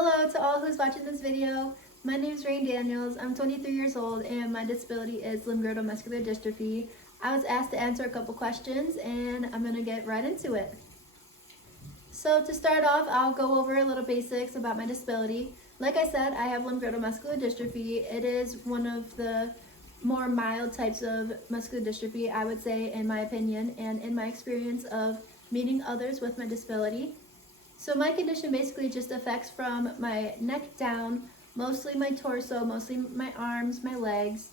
Hello to all who's watching this video. My name is Rayne Daniels. I'm 23 years old and my disability is limb-girdle muscular dystrophy. I was asked to answer a couple questions and I'm going to get right into it. So to start off, I'll go over a little basics about my disability. Like I said, I have limb-girdle muscular dystrophy. It is one of the more mild types of muscular dystrophy, I would say, in my opinion, and in my experience of meeting others with my disability. So my condition basically just affects from my neck down, mostly my torso, mostly my arms, my legs.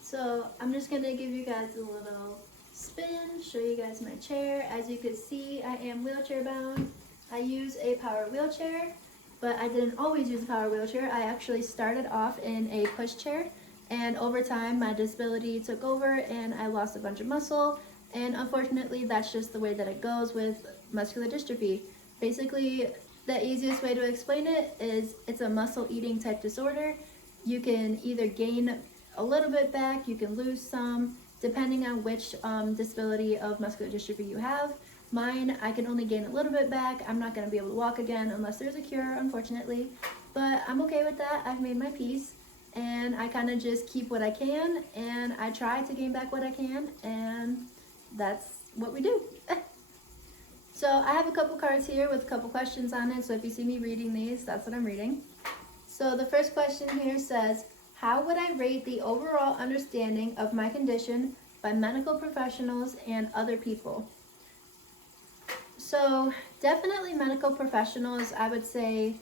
So I'm just gonna give you guys a little spin, show you guys my chair. As you can see, I am wheelchair bound. I use a power wheelchair, but I didn't always use a power wheelchair. I actually started off in a pushchair, and over time my disability took over and I lost a bunch of muscle, and unfortunately that's just the way that it goes with muscular dystrophy. Basically, the easiest way to explain it is it's a muscle eating type disorder. You can either gain a little bit back, you can lose some, depending on which disability of muscular dystrophy you have. Mine, I can only gain a little bit back. I'm not going to be able to walk again unless there's a cure, unfortunately. But I'm okay with that. I've made my peace. And I kind of just keep what I can, and I try to gain back what I can, and that's what we do. So I have a couple cards here with a couple questions on it, so if you see me reading these, that's what I'm reading. So the first question here says, how would I rate the overall understanding of my condition by medical professionals and other people? So definitely medical professionals, I would say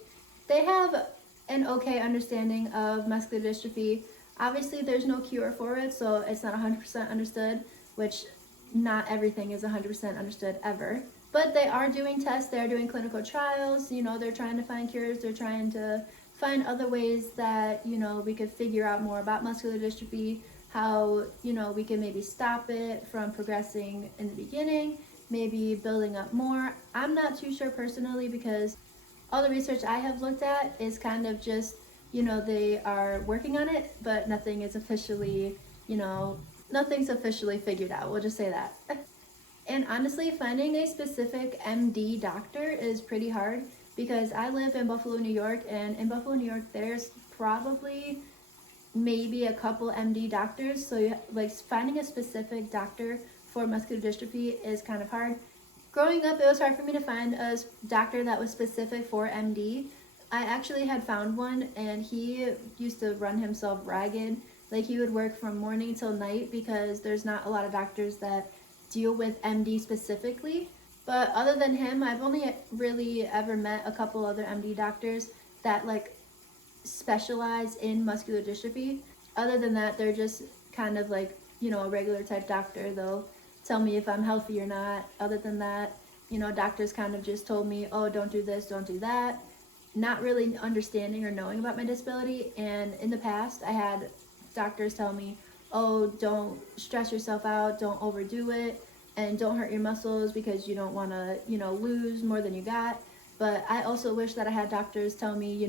they have an okay understanding of muscular dystrophy. Obviously there's no cure for it, so it's not 100% understood, which not everything is 100% understood ever. But they are doing tests, they're doing clinical trials, they're trying to find cures, they're trying to find other ways that, we could figure out more about muscular dystrophy, how, we can maybe stop it from progressing in the beginning, maybe building up more. I'm not too sure personally because all the research I have looked at is kind of just, they are working on it, but nothing is officially, nothing's officially figured out. We'll just say that. And honestly, finding a specific MD doctor is pretty hard because I live in Buffalo, New York, and in Buffalo, New York, there's probably maybe a couple MD doctors. So like finding a specific doctor for muscular dystrophy is kind of hard. Growing up, it was hard for me to find a doctor that was specific for MD. I actually had found one, and he used to run himself ragged. Like he would work from morning till night because there's not a lot of doctors that deal with MD specifically. But other than him, I've only really ever met a couple other MD doctors that like specialize in muscular dystrophy. Other than that, they're just kind of like, a regular type doctor. They'll tell me if I'm healthy or not. Other than that, doctors kind of just told me, oh, don't do this, don't do that. Not really understanding or knowing about my disability. And in the past, I had doctors tell me, oh, don't stress yourself out, don't overdo it, and don't hurt your muscles because you don't want to, lose more than you got. But I also wish that I had doctors tell me,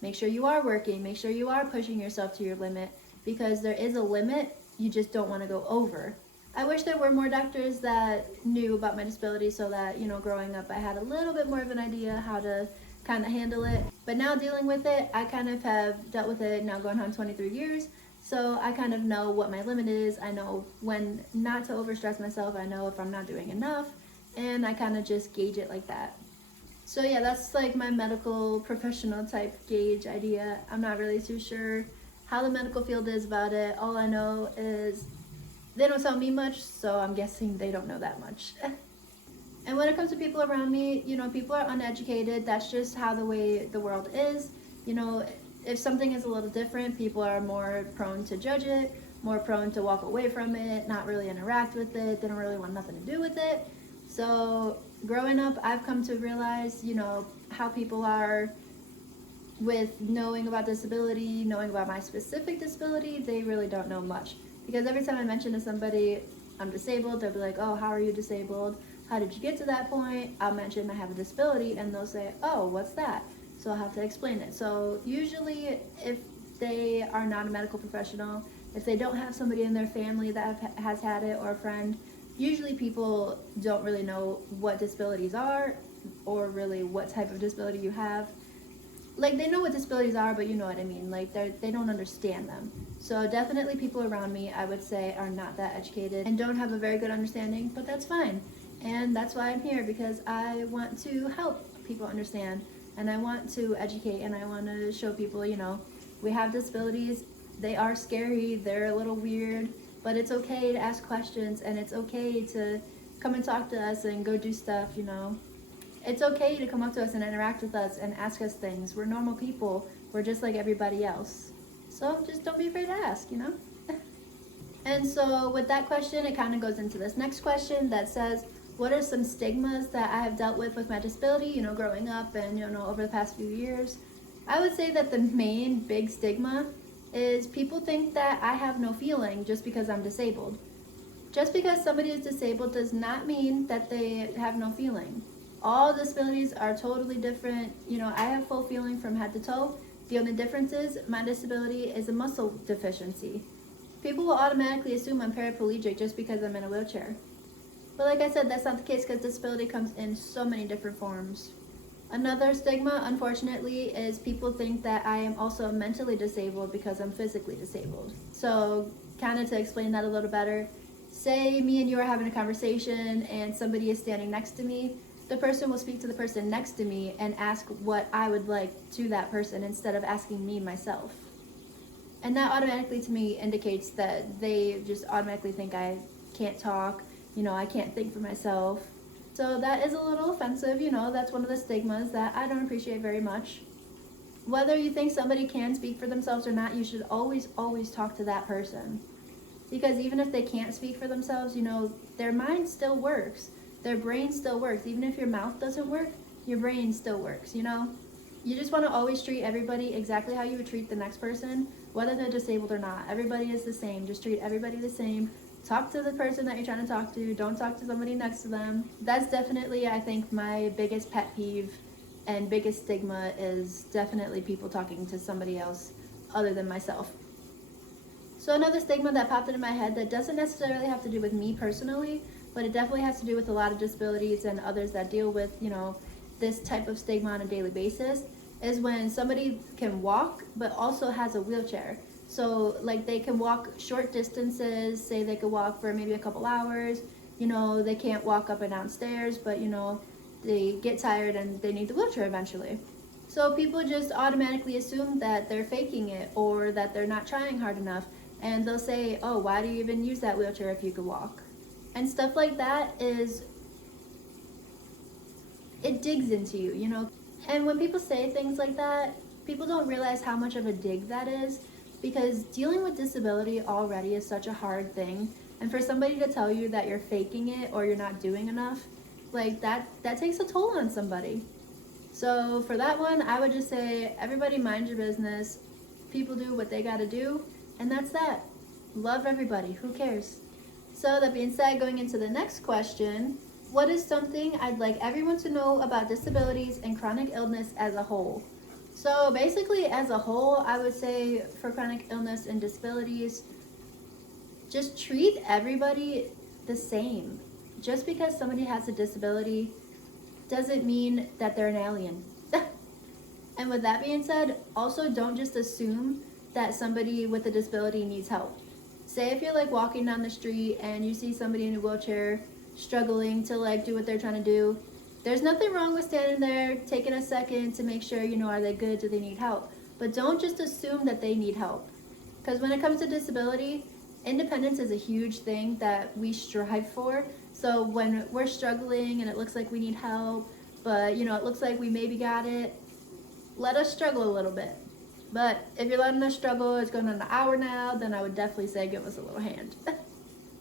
make sure you are working, make sure you are pushing yourself to your limit, because there is a limit, you just don't want to go over. I wish there were more doctors that knew about my disability so that, growing up I had a little bit more of an idea how to kind of handle it. But now dealing with it, I kind of have dealt with it now going on 23 years. So I kind of know what my limit is. I know when not to overstress myself. I know if I'm not doing enough, and I kind of just gauge it like that. So yeah, that's like my medical professional type gauge idea. I'm not really too sure how the medical field is about it. All I know is they don't tell me much, so I'm guessing they don't know that much. And when it comes to people around me, people are uneducated. That's just how the way the world is. If something is a little different, people are more prone to judge it, more prone to walk away from it, not really interact with it. They don't really want nothing to do with it. So growing up, I've come to realize, how people are with knowing about disability, knowing about my specific disability. They really don't know much. Because every time I mention to somebody I'm disabled, they'll be like, oh, how are you disabled? How did you get to that point? I'll mention I have a disability, and they'll say, oh, what's that? So I'll have to explain it. So usually if they are not a medical professional, if they don't have somebody in their family that has had it or a friend, usually people don't really know what disabilities are or really what type of disability you have. like they know what disabilities are, but you know what I mean, like they don't understand them. So definitely people around me, I would say, are not that educated and don't have a very good understanding, but that's fine. And that's why I'm here, because I want to help people understand, and I want to educate, and I want to show people, we have disabilities. They are scary, they're a little weird, but it's okay to ask questions, and it's okay to come and talk to us and go do stuff. It's okay to come up to us and interact with us and ask us things. We're normal people. We're just like everybody else. So just don't be afraid to ask. And so with that question, it kind of goes into this next question that says, what are some stigmas that I have dealt with my disability, growing up and, over the past few years? I would say that the main big stigma is people think that I have no feeling just because I'm disabled. Just because somebody is disabled does not mean that they have no feeling. All disabilities are totally different. I have full feeling from head to toe. The only difference is my disability is a muscle deficiency. People will automatically assume I'm paraplegic just because I'm in a wheelchair. But like I said, that's not the case, because disability comes in so many different forms. Another stigma, unfortunately, is people think that I am also mentally disabled because I'm physically disabled. So kind of to explain that a little better, say me and you are having a conversation and somebody is standing next to me, the person will speak to the person next to me and ask what I would like to that person instead of asking me myself. And that automatically to me indicates that they just automatically think I can't talk, I can't think for myself. So that is a little offensive, that's one of the stigmas that I don't appreciate very much. Whether you think somebody can speak for themselves or not, you should always, always talk to that person. Because even if they can't speak for themselves, their mind still works. Their brain still works. Even if your mouth doesn't work, your brain still works. You just want to always treat everybody exactly how you would treat the next person, whether they're disabled or not. Everybody is the same. Just treat everybody the same. Talk to the person that you're trying to talk to. Don't talk to somebody next to them. That's definitely, I think, my biggest pet peeve and biggest stigma is definitely people talking to somebody else other than myself. So another stigma that popped into my head that doesn't necessarily have to do with me personally, but it definitely has to do with a lot of disabilities and others that deal with, this type of stigma on a daily basis, is when somebody can walk but also has a wheelchair. So like they can walk short distances, say they could walk for maybe a couple hours, they can't walk up and down stairs, but they get tired and they need the wheelchair eventually. So people just automatically assume that they're faking it or that they're not trying hard enough, and they'll say, oh, why do you even use that wheelchair if you could walk? And stuff like that it digs into you. And when people say things like that, people don't realize how much of a dig that is, because dealing with disability already is such a hard thing. And for somebody to tell you that you're faking it or you're not doing enough, like that takes a toll on somebody. So for that one, I would just say everybody mind your business. People do what they gotta do, and that's that. Love everybody, who cares? So that being said, going into the next question, what is something I'd like everyone to know about disabilities and chronic illness as a whole? So basically as a whole, I would say for chronic illness and disabilities, just treat everybody the same. Just because somebody has a disability doesn't mean that they're an alien. And with that being said, also don't just assume that somebody with a disability needs help. Say if you're like walking down the street and you see somebody in a wheelchair struggling to like do what they're trying to do, there's nothing wrong with standing there, taking a second to make sure, are they good, do they need help? But don't just assume that they need help. Because when it comes to disability, independence is a huge thing that we strive for. So when we're struggling and it looks like we need help, but it looks like we maybe got it, let us struggle a little bit. But if you're letting us struggle, it's going on an hour now, then I would definitely say give us a little hand.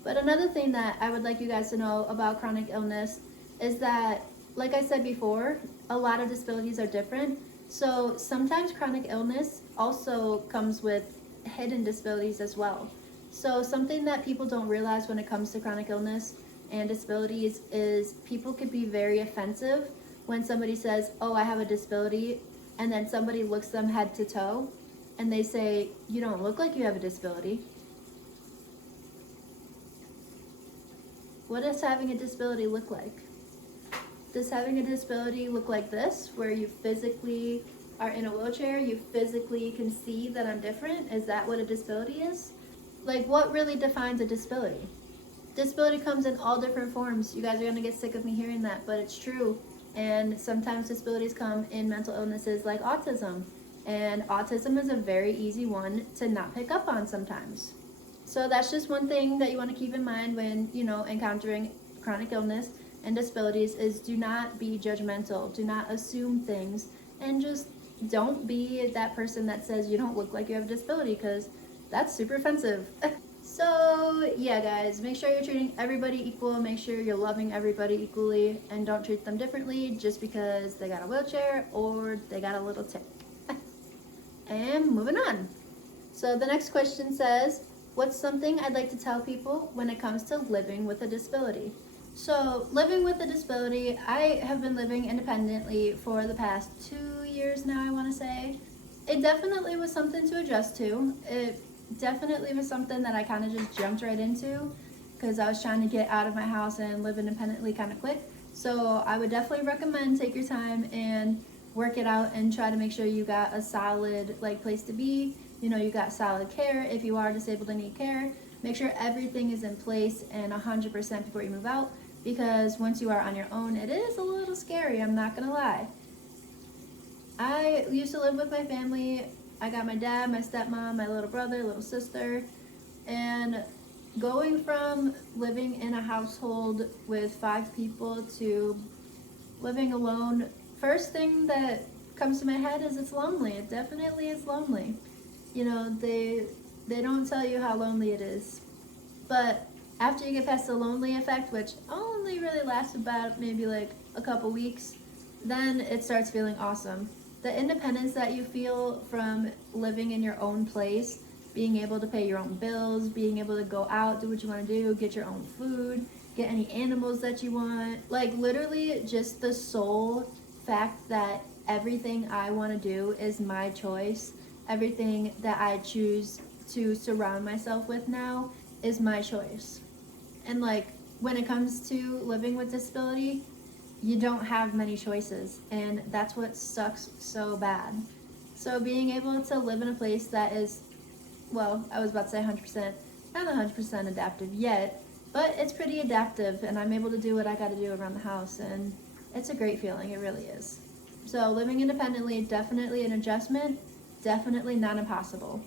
But another thing that I would like you guys to know about chronic illness is that, like I said before, a lot of disabilities are different. So sometimes chronic illness also comes with hidden disabilities as well. So something that people don't realize when it comes to chronic illness and disabilities is people could be very offensive when somebody says, oh, I have a disability, and then somebody looks them head to toe and they say, you don't look like you have a disability. What does having a disability look like? Does having a disability look like this, where you physically are in a wheelchair, you physically can see that I'm different. Is that what a disability is? Like, what really defines a disability? Disability comes in all different forms. You guys are gonna get sick of me hearing that, but it's true. And sometimes disabilities come in mental illnesses like autism. And autism is a very easy one to not pick up on sometimes. So that's just one thing that you want to keep in mind when, encountering chronic illness and disabilities is do not be judgmental. Do not assume things, and just don't be that person that says you don't look like you have a disability, because that's super offensive. So yeah, guys, make sure you're treating everybody equal. Make sure you're loving everybody equally, and don't treat them differently just because they got a wheelchair or they got a little tick. And moving on. So the next question says, what's something I'd like to tell people when it comes to living with a disability? So living with a disability, I have been living independently for the past 2 years now, I want to say. It definitely was something to adjust to. It definitely was something that I kind of just jumped right into because I was trying to get out of my house and live independently kind of quick. So I would definitely recommend take your time and work it out and try to make sure you got a solid place to be. You got solid care if you are disabled and need care. Make sure everything is in place and 100% before you move out, because once you are on your own, it is a little scary, I'm not gonna lie. I used to live with my family. I got my dad, my stepmom, my little brother, little sister, and going from living in a household with 5 people to living alone, first thing that comes to my head is it's lonely. It definitely is lonely. They don't tell you how lonely it is. But after you get past the lonely effect, which only really lasts about maybe a couple weeks, then it starts feeling awesome. The independence that you feel from living in your own place, being able to pay your own bills, being able to go out, do what you want to do, get your own food, get any animals that you want. Literally just the sole fact that everything I want to do is my choice. Everything that I choose to surround myself with now is my choice. And when it comes to living with disability, you don't have many choices, and that's what sucks so bad. So being able to live in a place that is, well, I was about to say 100%, not 100% adaptive yet, but it's pretty adaptive, and I'm able to do what I gotta do around the house, and it's a great feeling, it really is. So living independently, definitely an adjustment, definitely not impossible.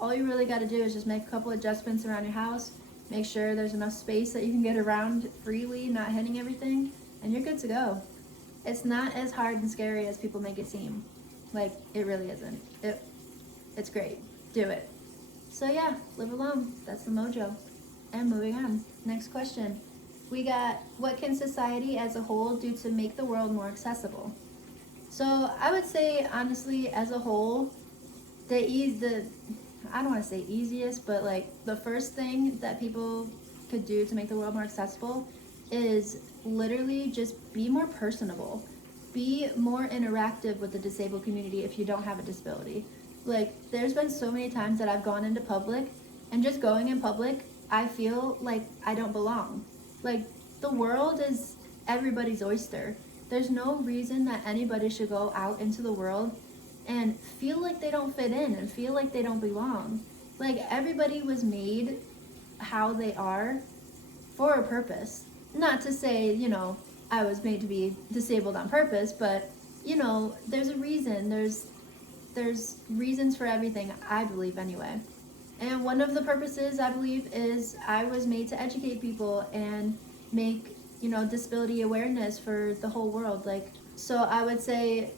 All you really gotta do is just make a couple adjustments around your house, make sure there's enough space that you can get around freely, not hitting everything, and you're good to go. It's not as hard and scary as people make it seem. It really isn't. It's great. Do it. So yeah, live alone. That's the mojo. And moving on. Next question. We got, what can society as a whole do to make the world more accessible? So I would say, honestly, as a whole, I don't want to say easiest, but the first thing that people could do to make the world more accessible is literally just be more personable. Be more interactive with the disabled community if you don't have a disability. There's been so many times that I've gone into public, and just going in public, I feel like I don't belong. The world is everybody's oyster. There's no reason that anybody should go out into the world and feel like they don't fit in and feel like they don't belong. Everybody was made how they are for a purpose. Not to say, I was made to be disabled on purpose, but, there's a reason. There's reasons for everything, I believe anyway. And one of the purposes, I believe, is I was made to educate people and make, disability awareness for the whole world. So I would say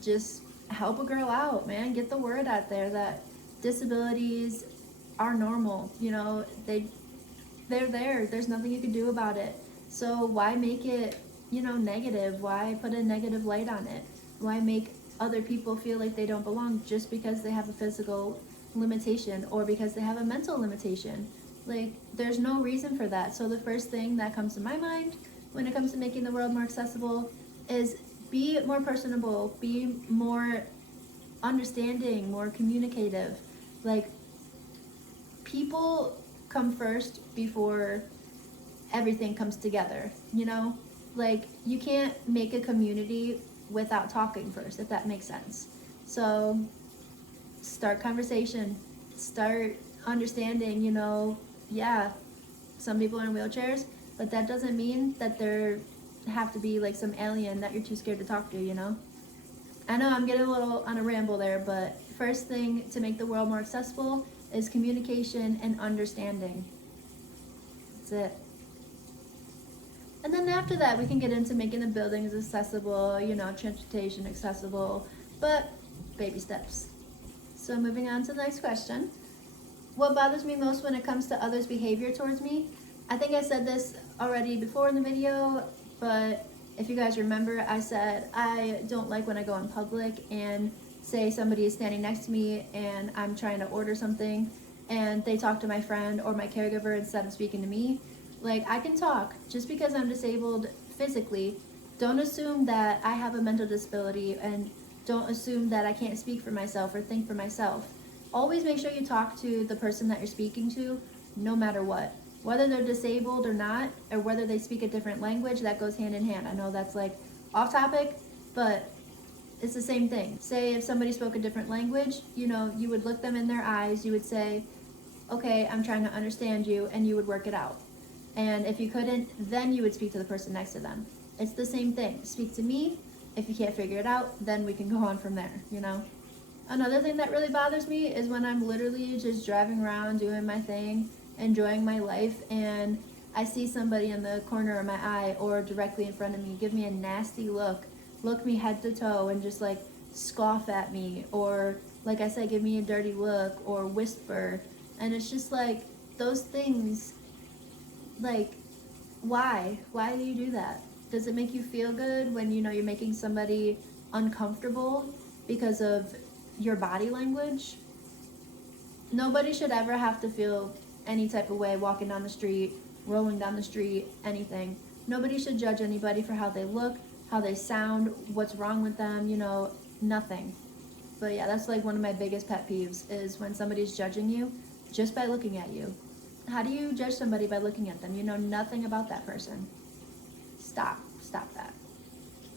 just help a girl out, man. Get the word out there that disabilities are normal. They're there. There's nothing you can do about it. So why make it, negative? Why put a negative light on it? Why make other people feel like they don't belong just because they have a physical limitation or because they have a mental limitation? There's no reason for that. So the first thing that comes to my mind when it comes to making the world more accessible is be more personable, be more understanding, more communicative. People come first before everything comes together, you can't make a community without talking first, if that makes sense. So start conversation, start understanding, yeah, some people are in wheelchairs, but that doesn't mean that they're have to be like some alien that you're too scared to talk to. I know I'm getting a little on a ramble there, but first thing to make the world more accessible is communication and understanding. That's it. And then after that, we can get into making the buildings accessible, transportation accessible, but baby steps. So moving on to the next question. What bothers me most when it comes to others' behavior towards me? I think I said this already before in the video, but if you guys remember, I said I don't like when I go in public and say somebody is standing next to me and I'm trying to order something and they talk to my friend or my caregiver instead of speaking to me. Like, I can talk just because I'm disabled physically. Don't assume that I have a mental disability, and don't assume that I can't speak for myself or think for myself. Always make sure you talk to the person that you're speaking to, no matter what. Whether they're disabled or not, or whether they speak a different language, that goes hand in hand. I know that's like off topic, but it's the same thing. Say if somebody spoke a different language, you would look them in their eyes, you would say, okay, I'm trying to understand you, and you would work it out. And if you couldn't, then you would speak to the person next to them. It's the same thing. Speak to me. If you can't figure it out, then we can go on from there, Another thing that really bothers me is when I'm literally just driving around doing my thing, enjoying my life, and I see somebody in the corner of my eye or directly in front of me give me a nasty look me head to toe and just like scoff at me, or like I said, give me a dirty look or whisper. And it's just like, those things, like, why? Why do you do that? Does it make you feel good when you're making somebody uncomfortable because of your body language? Nobody should ever have to feel any type of way walking down the street, rolling down the street, anything. Nobody should judge anybody for how they look, how they sound, what's wrong with them, nothing. But yeah, that's like one of my biggest pet peeves is when somebody's judging you just by looking at you. How do you judge somebody by looking at them? You know nothing about that person. Stop that.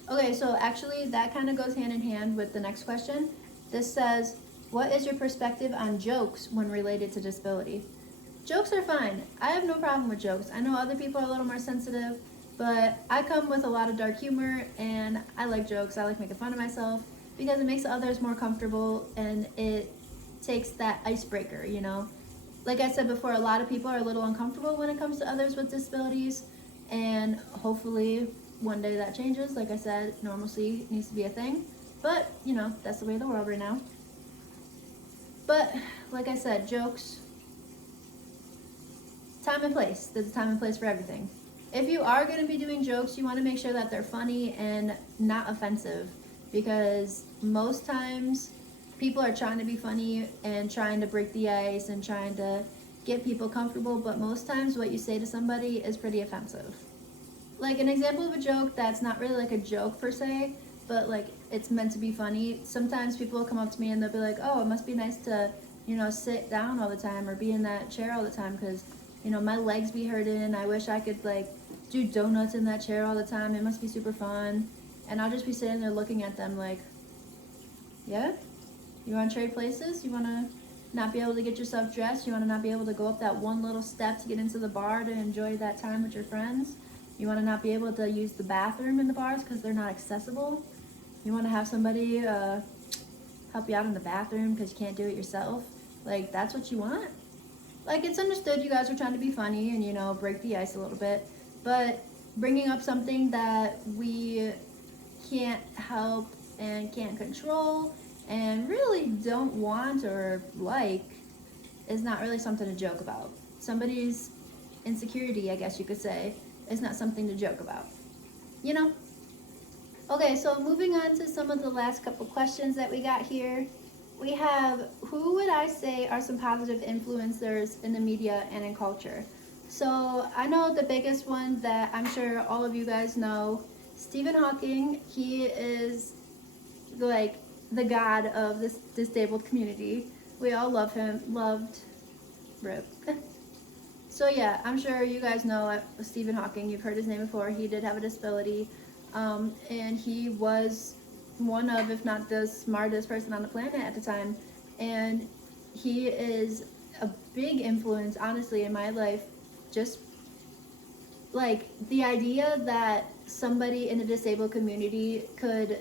Okay, so actually that kind of goes hand in hand with the next question. This says, what is your perspective on jokes when related to disability? Jokes are fine. I have no problem with jokes. I know other people are a little more sensitive, but I come with a lot of dark humor and I like jokes. I like making fun of myself because it makes others more comfortable and it takes that icebreaker, Like I said before, a lot of people are a little uncomfortable when it comes to others with disabilities, and hopefully one day that changes. Like I said, normalcy needs to be a thing, but that's the way of the world right now. But like I said, jokes, time and place. There's a time and place for everything. If you are going to be doing jokes, you want to make sure that they're funny and not offensive, because most times people are trying to be funny and trying to break the ice and trying to get people comfortable, but most times what you say to somebody is pretty offensive. Like an example of a joke that's not really like a joke per se, but like it's meant to be funny. Sometimes people will come up to me and they'll be like, oh, it must be nice to, sit down all the time or be in that chair all the time because, my legs be hurting. I wish I could like do donuts in that chair all the time. It must be super fun. And I'll just be sitting there looking at them like, yeah? You want to trade places? You want to not be able to get yourself dressed? You want to not be able to go up that one little step to get into the bar to enjoy that time with your friends? You want to not be able to use the bathroom in the bars because they're not accessible? You want to have somebody help you out in the bathroom because you can't do it yourself? Like, that's what you want? Like, it's understood you guys are trying to be funny and, break the ice a little bit, but bringing up something that we can't help and can't control and really don't want or like is not really something to joke about. Somebody's insecurity, I guess you could say, is not something to joke about. Okay, so moving on to some of the last couple questions that we got here. We have, who would I say are some positive influencers in the media and in culture? So I know the biggest one that I'm sure all of you guys know, Stephen Hawking. He is like the god of this disabled community. We all love him. Loved. Rip. So yeah, I'm sure you guys know Stephen Hawking. You've heard his name before. He did have a disability. And he was one of, if not the smartest person on the planet at the time. And he is a big influence, honestly, in my life. Just like the idea that somebody in the disabled community could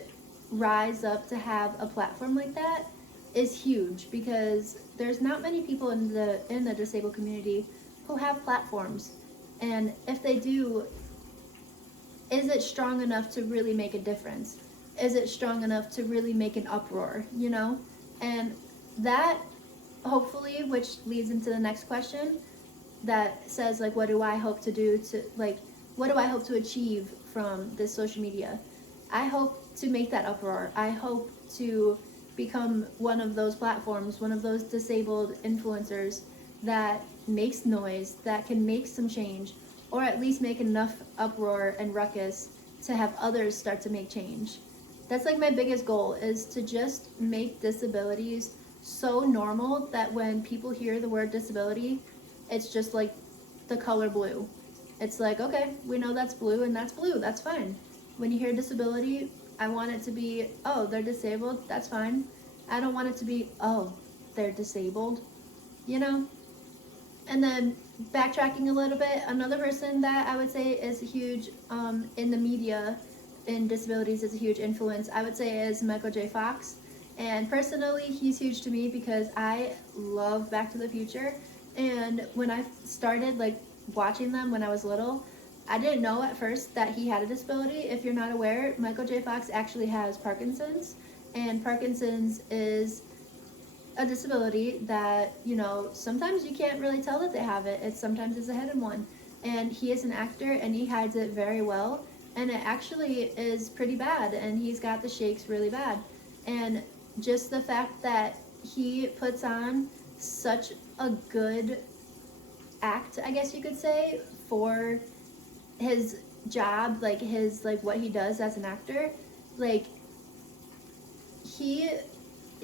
rise up to have a platform like that is huge, because there's not many people in the disabled community who have platforms. And if they do, is it strong enough to really make a difference? Is it strong enough to really make an uproar, you know? And that, hopefully, which leads into the next question, that says, like, what do I hope to do to, like, what do I hope to achieve from this social media? I hope to make that uproar. I hope to become one of those platforms, one of those disabled influencers that makes noise, that can make some change, or at least make enough uproar and ruckus to have others start to make change. That's like my biggest goal, is to just make disabilities so normal that when people hear the word disability, it's just like the color blue. It's like, okay, we know that's blue, and that's blue, that's fine. When you hear disability, I want it to be, oh, they're disabled, that's fine. I don't want it to be, oh, they're disabled, you know? And then backtracking a little bit, another person that I would say is huge in the media in disabilities, is a huge influence, I would say, is Michael J. Fox. And personally, he's huge to me because I love Back to the Future. And when I started like watching them when I was little, I didn't know at first that he had a disability. If you're not aware, Michael J. Fox actually has Parkinson's, and Parkinson's is a disability that, you know, sometimes you can't really tell that they have it. Sometimes it's a hidden one. And he is an actor, and he hides it very well. And it actually is pretty bad, and he's got the shakes really bad. And just the fact that he puts on such a good act, I guess you could say, for his job, like his, like what he does as an actor, like he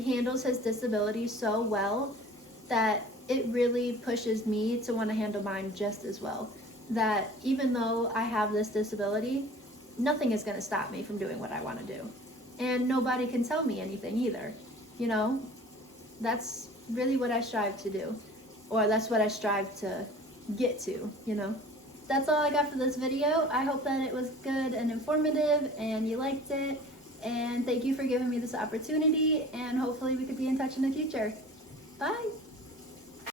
handles his disability so well that it really pushes me to want to handle mine just as well. That even though I have this disability, nothing is going to stop me from doing what I want to do. And nobody can tell me anything either. You know, that's really what I strive to do. Or that's what I strive to get to, you know. That's all I got for this video. I hope that it was good and informative and you liked it. And thank you for giving me this opportunity, and hopefully we could be in touch in the future. Bye!